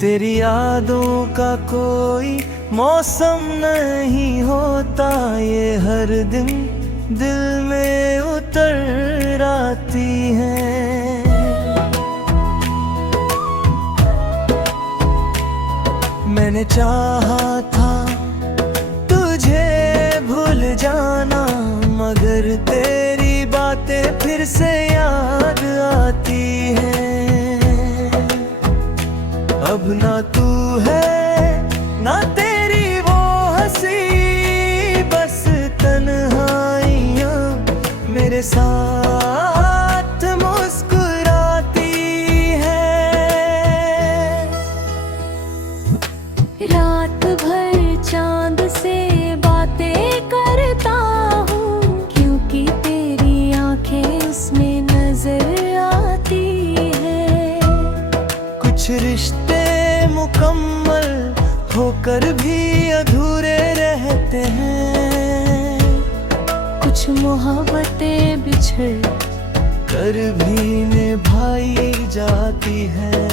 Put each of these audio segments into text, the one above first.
तेरी यादों का कोई मौसम नहीं होता, ये हर दिन दिल में उतर आती है। मैंने चाहा था तुझे भूल जाना, मगर तेरी बातें फिर से याद आती हैं। अब ना तू है ना तेरी वो हंसी, बस तन्हाइयाँ मेरे साथ मुस्कुराती है। रात भर चांद से बातें करता हूँ, क्योंकि तेरी आंखें उसमें नजर आती है। कुछ रिश्ते मुकम्मल होकर भी अधूरे रहते हैं, कुछ मोहब्बतें बिछड़ कर भी निभाई जाती है।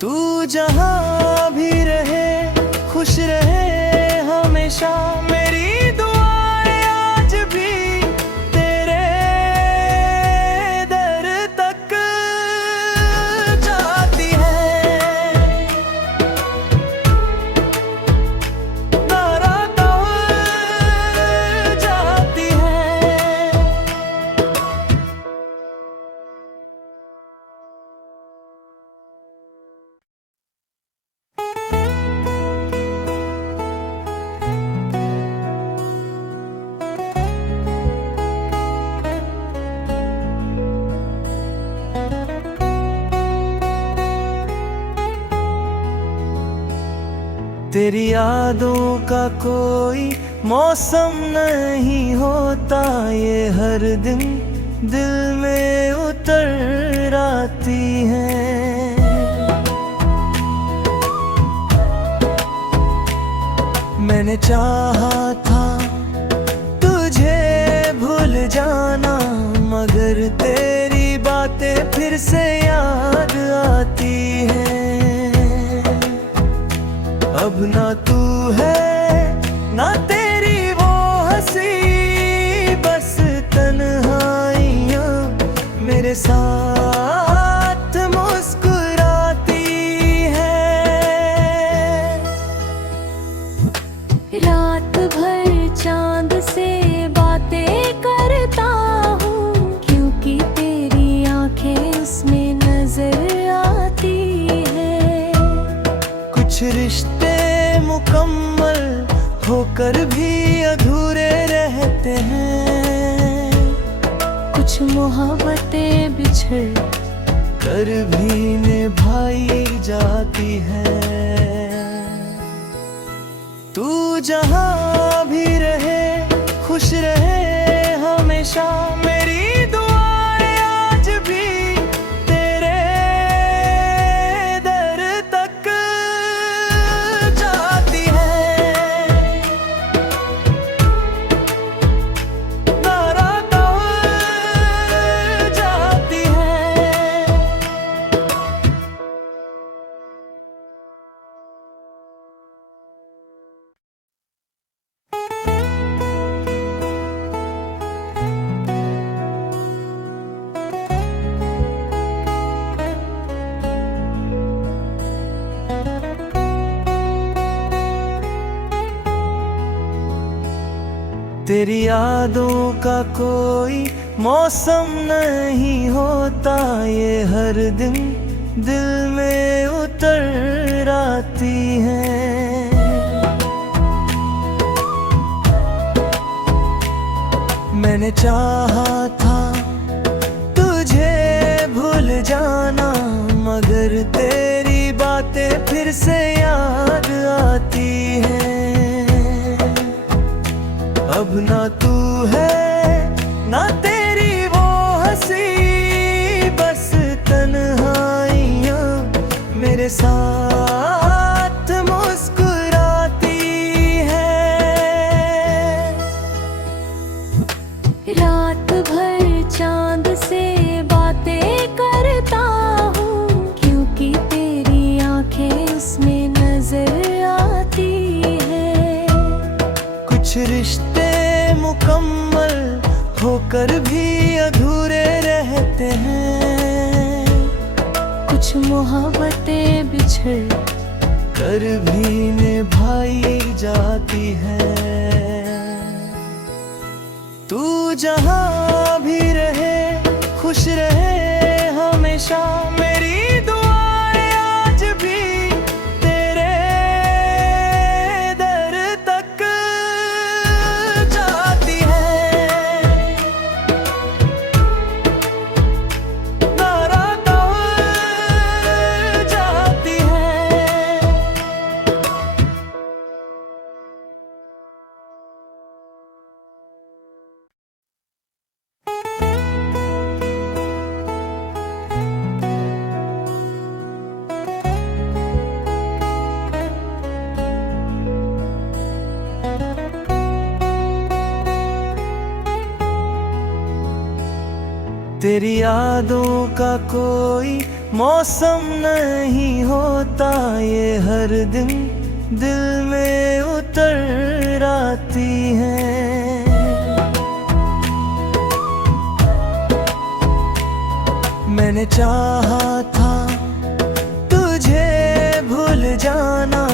तू जहाँ भी रहे खुश रहे हमेशा, मेरी दुआएं आज भी तेरे दर तक जाती है। नाराज़ जाती है। तेरी यादों का कोई मौसम नहीं होता, ये हर दिन दिल में उतर आती है। मैंने चाहा था तुझे भूल जाना, मगर तेरी बातें फिर से याद आती हैं। अब ना तू है ना तेरी वो हंसी, बस तन्हाइयाँ मेरे साथ मुस्कुराती है। रात भर चांद से बातें करता हूँ, क्योंकि तेरी आंखें उसमें नजर आती है। कुछ रिश्ते मुकम्मल होकर भी अधूरे रहते हैं, कुछ मोहब्बतें बिछड़ कर भी निभाई जाती है। तू जहाँ भी रहे खुश रहे हमेशा, मेरी दुआएं आज भी तेरे दर तक जाती है। नाराज़ जाती है। तेरी यादों का कोई मौसम नहीं होता, ये हर दिन दिल में उतर आती है। मैंने चाहा था तुझे भूल जाना, मगर तेरी बातें फिर से याद आती हैं। अब ना तू है ना तेरी वो हंसी, बस तन्हाइयाँ मेरे साथ मुस्कुराती है। रात भर चांद से बातें करता हूँ, क्योंकि होकर भी अधूरे रहते हैं। कुछ मोहब्बतें बिछड़ कर भी निभाई जाती है। तू जहां भी रहे खुश रहे हमेशा, मेरी दुआएं आज भी तेरे दर तक जाती है। नाराज़ जाती है। तेरी यादों का कोई मौसम नहीं होता, ये हर दिन दिल में उतर आती है। मैंने चाहा था तुझे भूल जाना,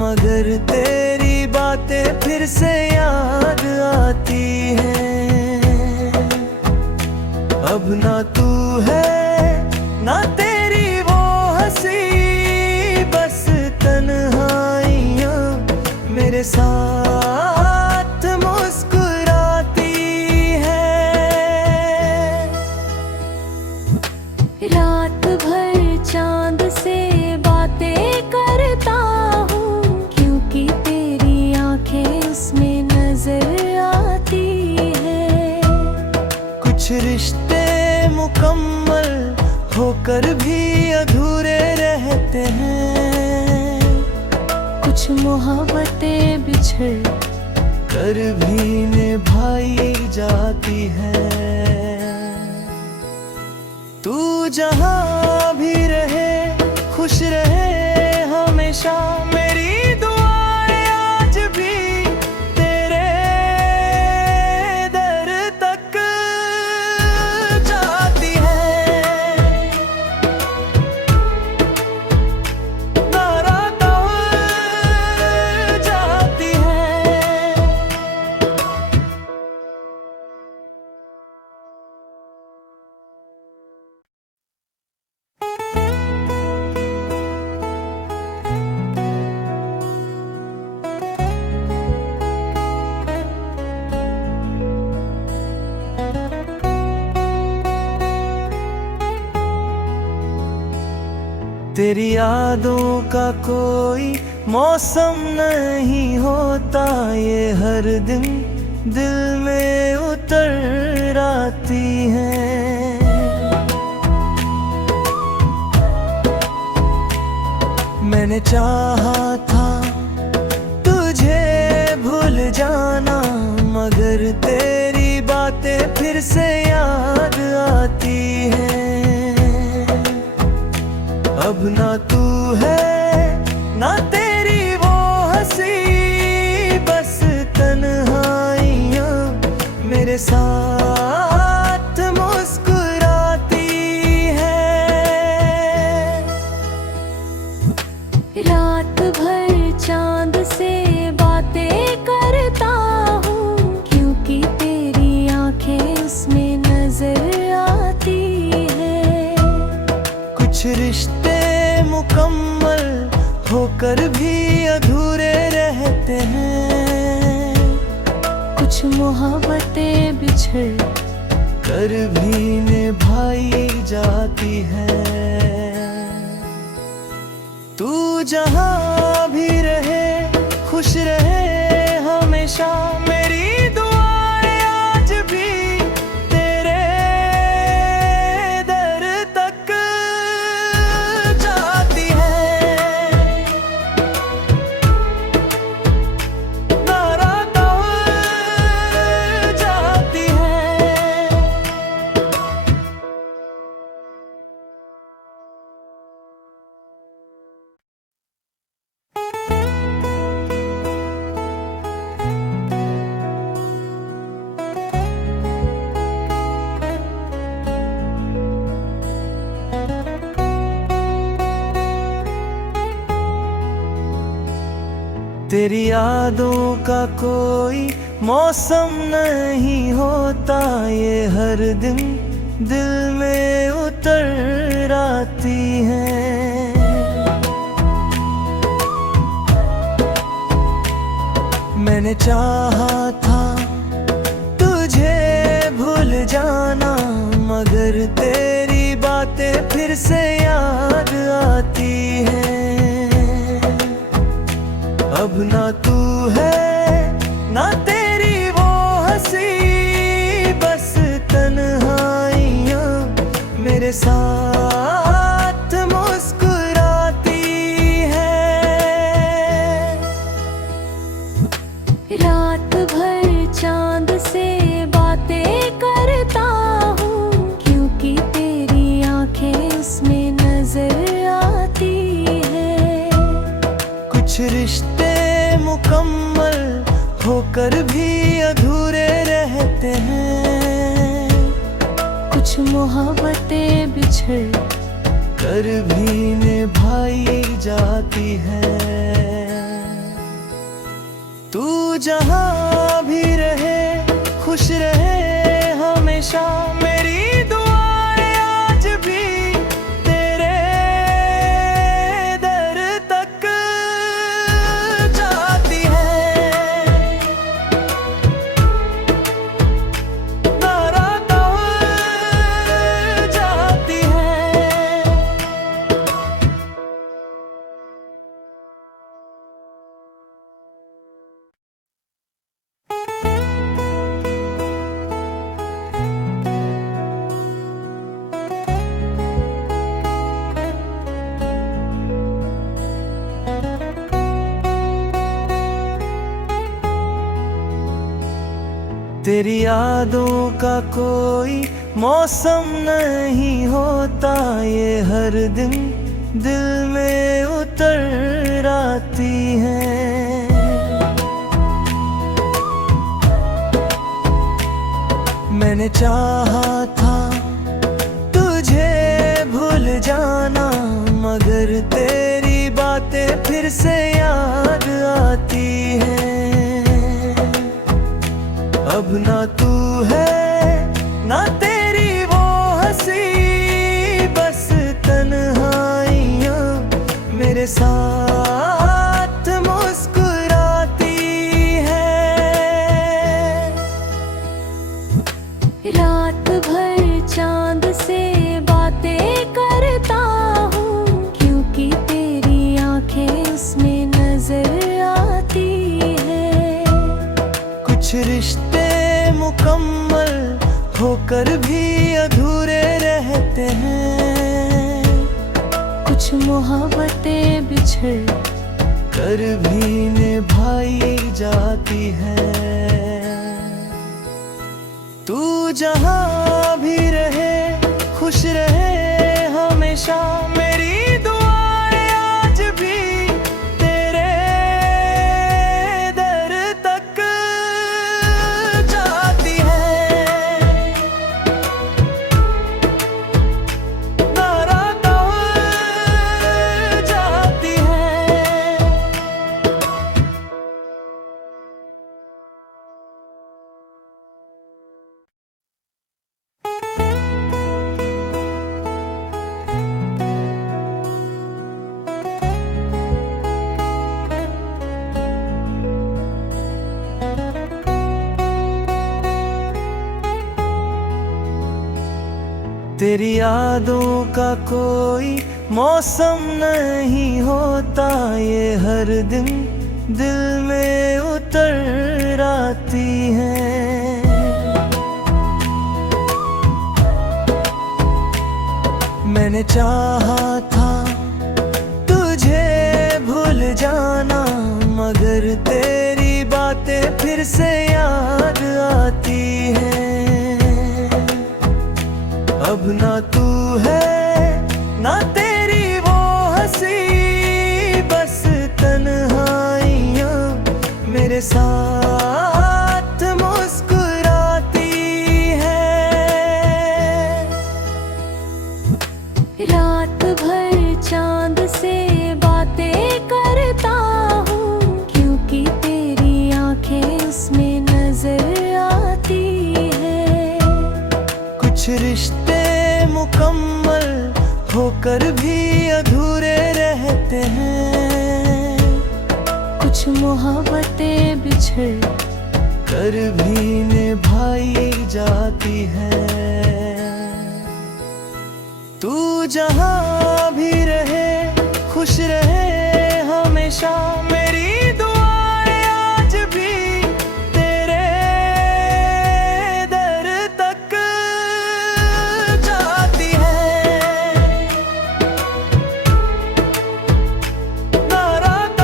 मगर तेरी बातें फिर से याद आती हैं। अब ना तू है ना तेरी वो हंसी, बस तन्हाइयाँ मेरे साथ मुस्कुराती है। रात भर चांद से बातें करता हूँ, क्योंकि तेरी आंखें उसमें नजर आती है। कुछ रिश्ते मुकम्मल होकर भी अधूरे रहते हैं। कुछ मोहब्बतें बिछड़ कर भी निभाई जाती है। तू जहां भी रहे खुश रहे हमेशा, मेरी दुआएं आज भी तेरे दर तक जाती है। नाराज़ जाती है। तेरी यादों का कोई मौसम नहीं होता, ये हर दिन दिल में उतर आती है। मैंने चाहा था तुझे भूल जाना, मगर तेरी बातें फिर से याद आती हैं। अब ना तू है ना तेरी वो हंसी, बस तन्हाइयाँ मेरे साथ मुस्कुराती है। रात भर चांद से बातें करता हूँ, क्योंकि तेरी आंखें उसमें नजर आती है। कुछ रिश्ते मुकम्मल होकर भी अधूरे रहते हैं। कुछ मोहब्बतें बिछड़ कर भी निभाई जाती है। तू जहां भी रहे खुश रहे हमेशा, मेरी दुआएं आज भी तेरे दर तक जाती है। नाराज़ जाती है। तेरी यादों का कोई मौसम नहीं होता, ये हर दिन दिल में उतर आती है। मैंने चाहा था तुझे भूल जाना, मगर तेरी बातें फिर से याद आती हैं। अब ना तू है ना तेरी वो हंसी, बस तन्हाइयाँ मेरे साथ मुस्कुराती है। रात भर चांद से बातें करता हूँ, क्योंकि तेरी आंखें उसमें नजर आती है। कुछ रिश्ते मुकम्मल होकर भी अधूरे रहते हैं, कुछ मोहब्बतें बिछड़ कर भी निभाई जाती है। तू जहाँ भी रहे खुश रहे हमेशा, मेरी दुआएं आज भी तेरे दर तक जाती है। नाराज़ जाती है। तेरी यादों का कोई मौसम नहीं होता, ये हर दिन दिल में उतर आती है। मैंने चाहा था तुझे भूल जाना, मगर तेरी बातें फिर से याद आती हैं। अब ना तू है ना तेरी वो हंसी, बस तन्हाइयाँ मेरे साथ मुस्कुराती है। रात भर चांद से बातें करता हूँ, क्योंकि तेरी आंखें उसमें नजर आती है। कुछ रिश्ते मुकम्मल होकर भी अधूरे रहते हैं, कुछ मोहब्बतें बिछड़ कर भी निभाई जाती है। तू जहाँ भी रहे खुश रहे हमेशा, मेरी दुआएं आज भी तेरे दर तक जाती है। नाराज़ जाती है। तेरी यादों का कोई मौसम नहीं होता, ये हर दिन दिल में उतर आती है। मैंने चाहा था तुझे भूल जाना, मगर तेरी बातें फिर से याद आती हैं। अब ना तू है ना तेरी वो हंसी, बस तन्हाइयाँ मेरे साथ मुस्कुराती है। रात भर चांद से बातें करता हूँ, क्योंकि मुकम्मल होकर भी अधूरे रहते हैं। कुछ मोहब्बतें बिछड़ कर भी निभाई जाती है। तू जहाँ भी रहे खुश रहे हमेशा, मेरी दुआएं आज भी तेरे दर तक जाती है। नाराज़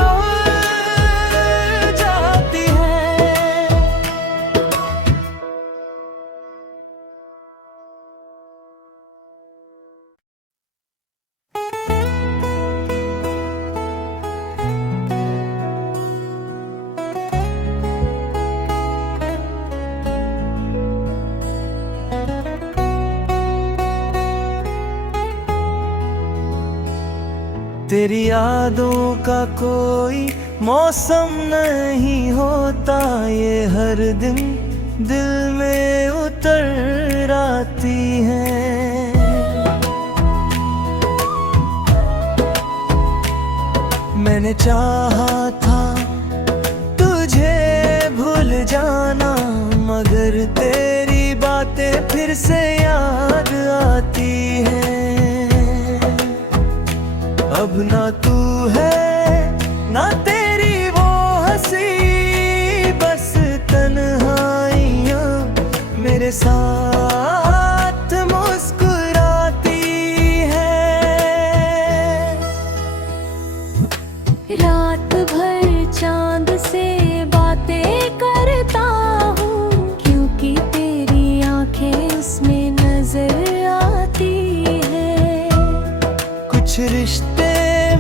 जाती है। तेरी यादों का कोई मौसम नहीं होता, ये हर दिन दिल में उतर आती है। मैंने चाहा था तुझे भूल जाना, मगर तेरी बातें फिर से याद आती हैं। अब ना तू है ना तेरी वो हंसी, बस तन्हाइयाँ मेरे साथ मुस्कुराती है। रात भर चांद से बातें करता हूँ, क्योंकि तेरी आंखें उसमें नजर आती है। कुछ रिश्ते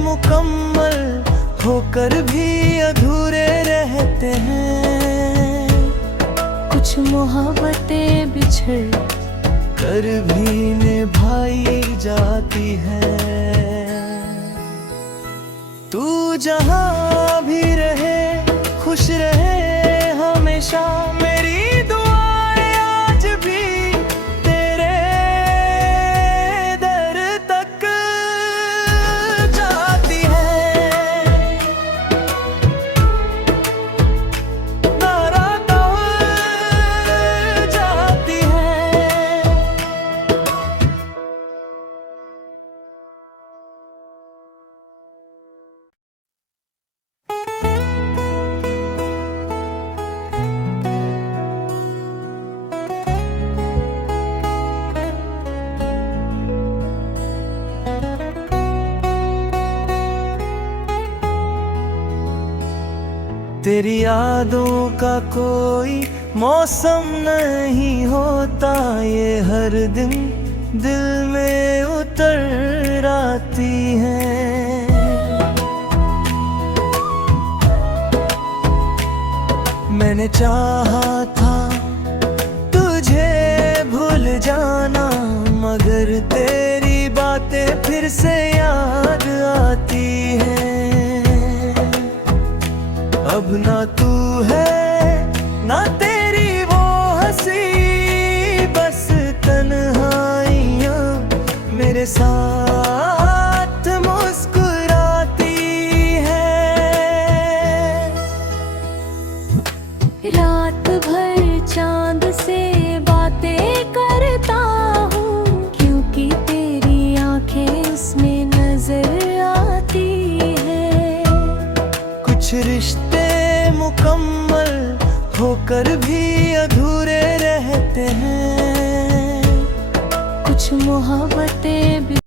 मुकम्मल होकर भी अधूरे रहते हैं। कुछ मोहब्बतें बिछड़ कर भी निभाई जाती है। तू जहाँ भी रहे खुश रहे हमेशा, मेरी दुआएं आज भी तेरे दर तक जाती है। नाराज़ जाती है। तेरी यादों का कोई मौसम नहीं होता, ये हर दिन दिल में उतर आती हैं। मैंने चाहा था तुझे भूल जाना, मगर तेरी बातें फिर से याद आती हैं। अब ना तू है ना तेरी वो हंसी, बस तन्हाइयाँ मेरे साथ मुस्कुराती है। रात भर चांद से बातें करता हूँ, क्योंकि तेरी आंखें उसमें नजर आती है। कुछ रिश्ते मुकम्मल होकर भी अधूरे रहते हैं। कुछ मोहब्बतें